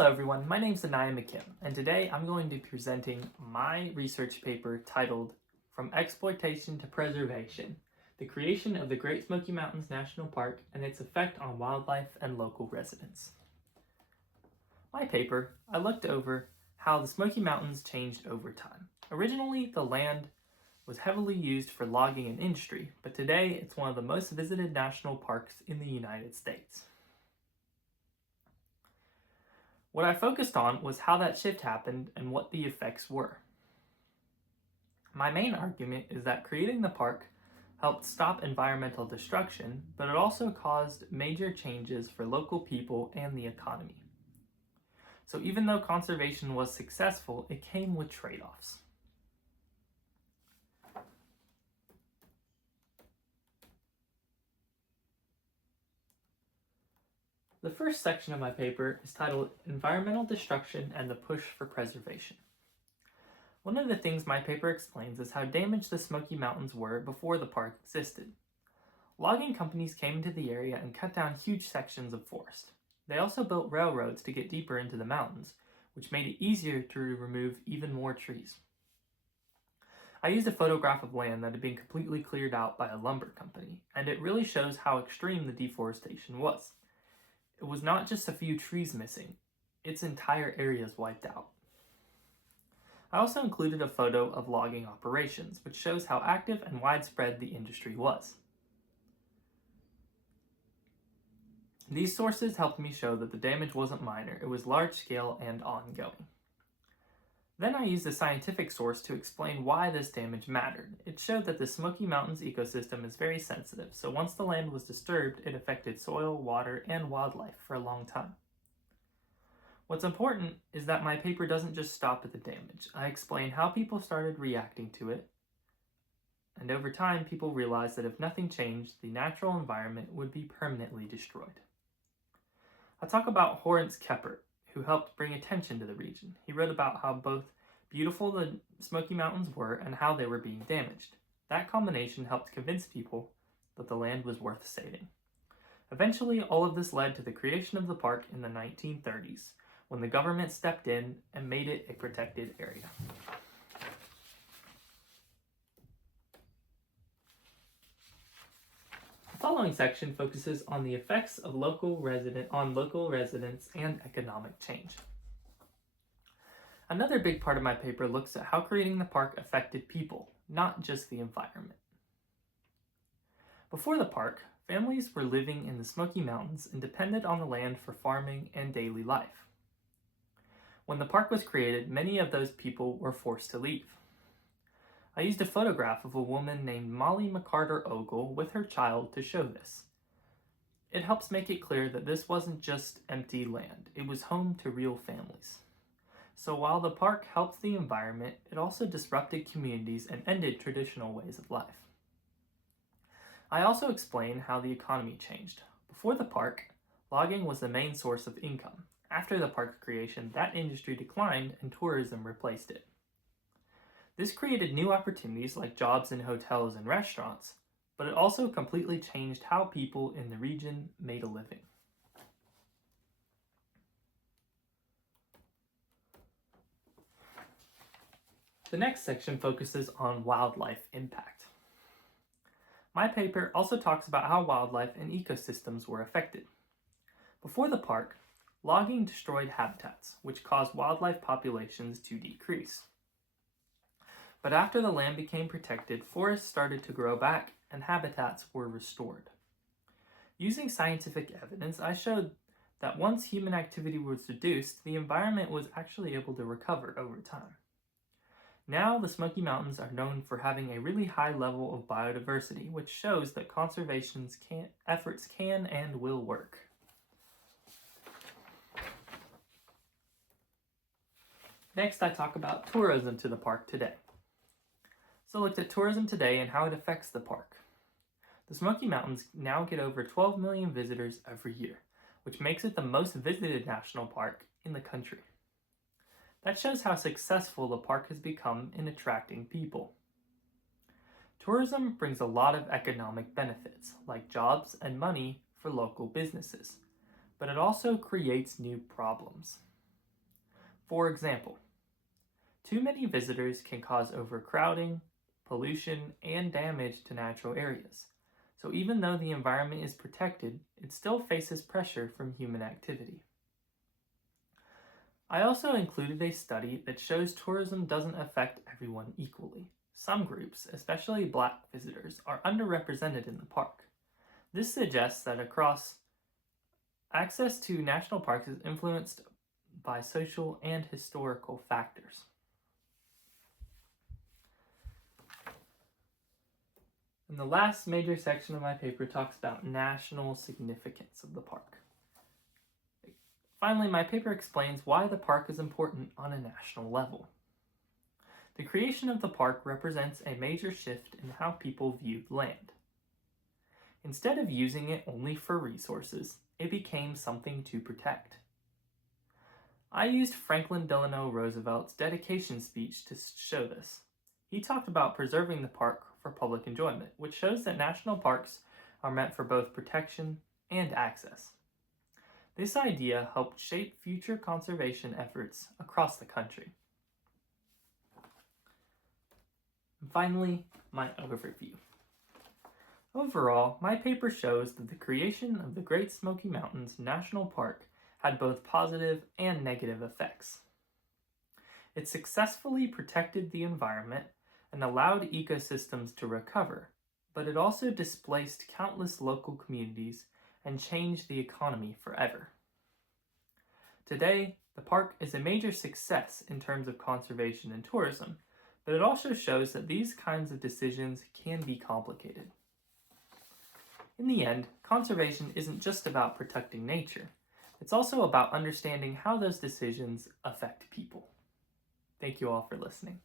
Hello everyone, my name is Anaya McKim, and today I'm going to be presenting my research paper titled From Exploitation to Preservation, the Creation of the Great Smoky Mountains National Park and its Effect on Wildlife and Local Residents. My paper, I looked over how the Smoky Mountains changed over time. Originally, the land was heavily used for logging and industry, but today it's one of the most visited national parks in the United States. What I focused on was how that shift happened and what the effects were. My main argument is that creating the park helped stop environmental destruction, but it also caused major changes for local people and the economy. So even though conservation was successful, it came with trade-offs. The first section of my paper is titled Environmental Destruction and the Push for Preservation. One of the things my paper explains is how damaged the Smoky Mountains were before the park existed. Logging companies came into the area and cut down huge sections of forest. They also built railroads to get deeper into the mountains, which made it easier to remove even more trees. I used a photograph of land that had been completely cleared out by a lumber company, and it really shows how extreme the deforestation was. It was not just a few trees missing, its entire areas wiped out. I also included a photo of logging operations, which shows how active and widespread the industry was. These sources helped me show that the damage wasn't minor, it was large scale and ongoing. Then I used a scientific source to explain why this damage mattered. It showed that the Smoky Mountains ecosystem is very sensitive, so once the land was disturbed, it affected soil, water, and wildlife for a long time. What's important is that my paper doesn't just stop at the damage. I explain how people started reacting to it, and over time people realized that if nothing changed, the natural environment would be permanently destroyed. I talk about Horace Keppert, who helped bring attention to the region. He wrote about how both beautiful the Smoky Mountains were and how they were being damaged. That combination helped convince people that the land was worth saving. Eventually, all of this led to the creation of the park in the 1930s, when the government stepped in and made it a protected area. The following section focuses on the effects of local residents and economic change. Another big part of my paper looks at how creating the park affected people, not just the environment. Before the park, families were living in the Smoky Mountains and depended on the land for farming and daily life. When the park was created, many of those people were forced to leave. I used a photograph of a woman named Molly McCarter Ogle with her child to show this. It helps make it clear that this wasn't just empty land, it was home to real families. So while the park helped the environment, it also disrupted communities and ended traditional ways of life. I also explain how the economy changed. Before the park, logging was the main source of income. After the park's creation, that industry declined and tourism replaced it. This created new opportunities like jobs in hotels and restaurants, but it also completely changed how people in the region made a living. The next section focuses on wildlife impact. My paper also talks about how wildlife and ecosystems were affected. Before the park, logging destroyed habitats, which caused wildlife populations to decrease. But after the land became protected, forests started to grow back and habitats were restored. Using scientific evidence, I showed that once human activity was reduced, the environment was actually able to recover over time. Now, the Smoky Mountains are known for having a really high level of biodiversity, which shows that conservation efforts can and will work. Next, I talk about tourism to the park today. So I looked at tourism today and how it affects the park. The Smoky Mountains now get over 12 million visitors every year, which makes it the most visited national park in the country. That shows how successful the park has become in attracting people. Tourism brings a lot of economic benefits, like jobs and money for local businesses, but it also creates new problems. For example, too many visitors can cause overcrowding, pollution, and damage to natural areas. So even though the environment is protected, it still faces pressure from human activity. I also included a study that shows tourism doesn't affect everyone equally. Some groups, especially Black visitors, are underrepresented in the park. This suggests that access to national parks is influenced by social and historical factors. And the last major section of my paper talks about national significance of the park. Finally, my paper explains why the park is important on a national level. The creation of the park represents a major shift in how people viewed land. Instead of using it only for resources, it became something to protect. I used Franklin Delano Roosevelt's dedication speech to show this. He talked about preserving the park for public enjoyment, which shows that national parks are meant for both protection and access. This idea helped shape future conservation efforts across the country. And finally, my overview. Overall, my paper shows that the creation of the Great Smoky Mountains National Park had both positive and negative effects. It successfully protected the environment and allowed ecosystems to recover, but it also displaced countless local communities and changed the economy forever. Today, the park is a major success in terms of conservation and tourism, but it also shows that these kinds of decisions can be complicated. In the end, conservation isn't just about protecting nature. It's also about understanding how those decisions affect people. Thank you all for listening.